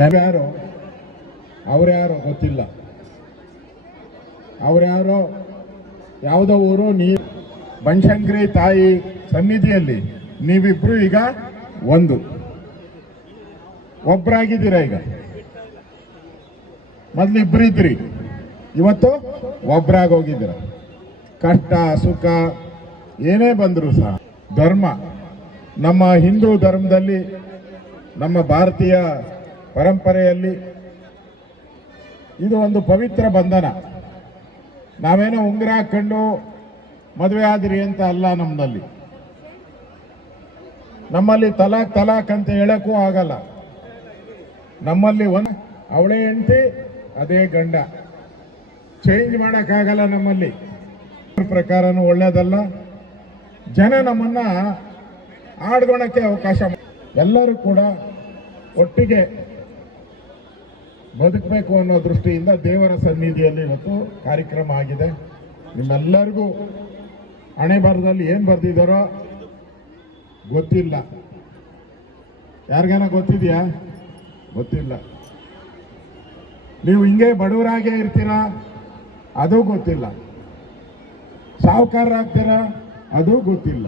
ನಾವ್ಯಾರೋ ಅವ್ರ್ಯಾರೋ ಗೊತ್ತಿಲ್ಲ, ಅವ್ರ್ಯಾರೋ ಯಾವುದೋ ಊರು. ನೀವು ಬನಶಂಕರಿ ತಾಯಿ ಸನ್ನಿಧಿಯಲ್ಲಿ ನೀವಿಬ್ರು ಈಗ ಒಬ್ಬರಾಗಿದ್ದೀರಾ. ಈಗ ಮೊದಲಿಬ್ಬರಿದ್ರಿ, ಇವತ್ತು ಒಬ್ಬರಾಗೋಗಿದ್ದೀರ. ಕಷ್ಟ ಸುಖ ಏನೇ ಬಂದರೂ ಸಹ ಧರ್ಮ, ನಮ್ಮ ಹಿಂದೂ ಧರ್ಮದಲ್ಲಿ, ನಮ್ಮ ಭಾರತೀಯ ಪರಂಪರೆಯಲ್ಲಿ ಇದು ಒಂದು ಪವಿತ್ರ ಬಂಧನ. ನಾವೇನೋ ಉಂಗುರ ಹಾಕೊಂಡು ಮದುವೆ ಆದ್ರಿ ಅಂತ ಅಲ್ಲ. ನಮ್ಮಲ್ಲಿ ತಲಾಕ್ ಅಂತ ಹೇಳಕ್ಕೂ ಆಗಲ್ಲ. ನಮ್ಮಲ್ಲಿ ಅವಳೇ ಹೆಂಡತಿ ಅದೇ ಗಂಡ, ಚೇಂಜ್ ಮಾಡೋಕ್ಕಾಗಲ್ಲ. ನಮ್ಮಲ್ಲಿ ಪ್ರಕಾರನೂ ಒಳ್ಳೇದಲ್ಲ. ಜನ ನಮ್ಮನ್ನ ಆಡ್ಕೊಳಕ್ಕೆ ಅವಕಾಶ. ಎಲ್ಲರೂ ಕೂಡ ಒಟ್ಟಿಗೆ ಬದುಕಬೇಕು ಅನ್ನೋ ದೃಷ್ಟಿಯಿಂದ ದೇವರ ಸನ್ನಿಧಿಯಲ್ಲಿ ಇವತ್ತು ಕಾರ್ಯಕ್ರಮ ಆಗಿದೆ. ನಿಮ್ಮೆಲ್ಲರಿಗೂ ಹಣೆ ಬರದಲ್ಲಿ ಏನು ಬರ್ದಿದ್ದಾರೋ ಗೊತ್ತಿಲ್ಲ. ಯಾರಿಗಾನ ಗೊತ್ತಿದೆಯಾ? ಗೊತ್ತಿಲ್ಲ. ನೀವು ಹಿಂಗೆ ಬಡವರಾಗೇ ಇರ್ತೀರಾ? ಅದು ಗೊತ್ತಿಲ್ಲ. ಸಾಹುಕಾರರಾಗ್ತೀರಾ? ಅದು ಗೊತ್ತಿಲ್ಲ.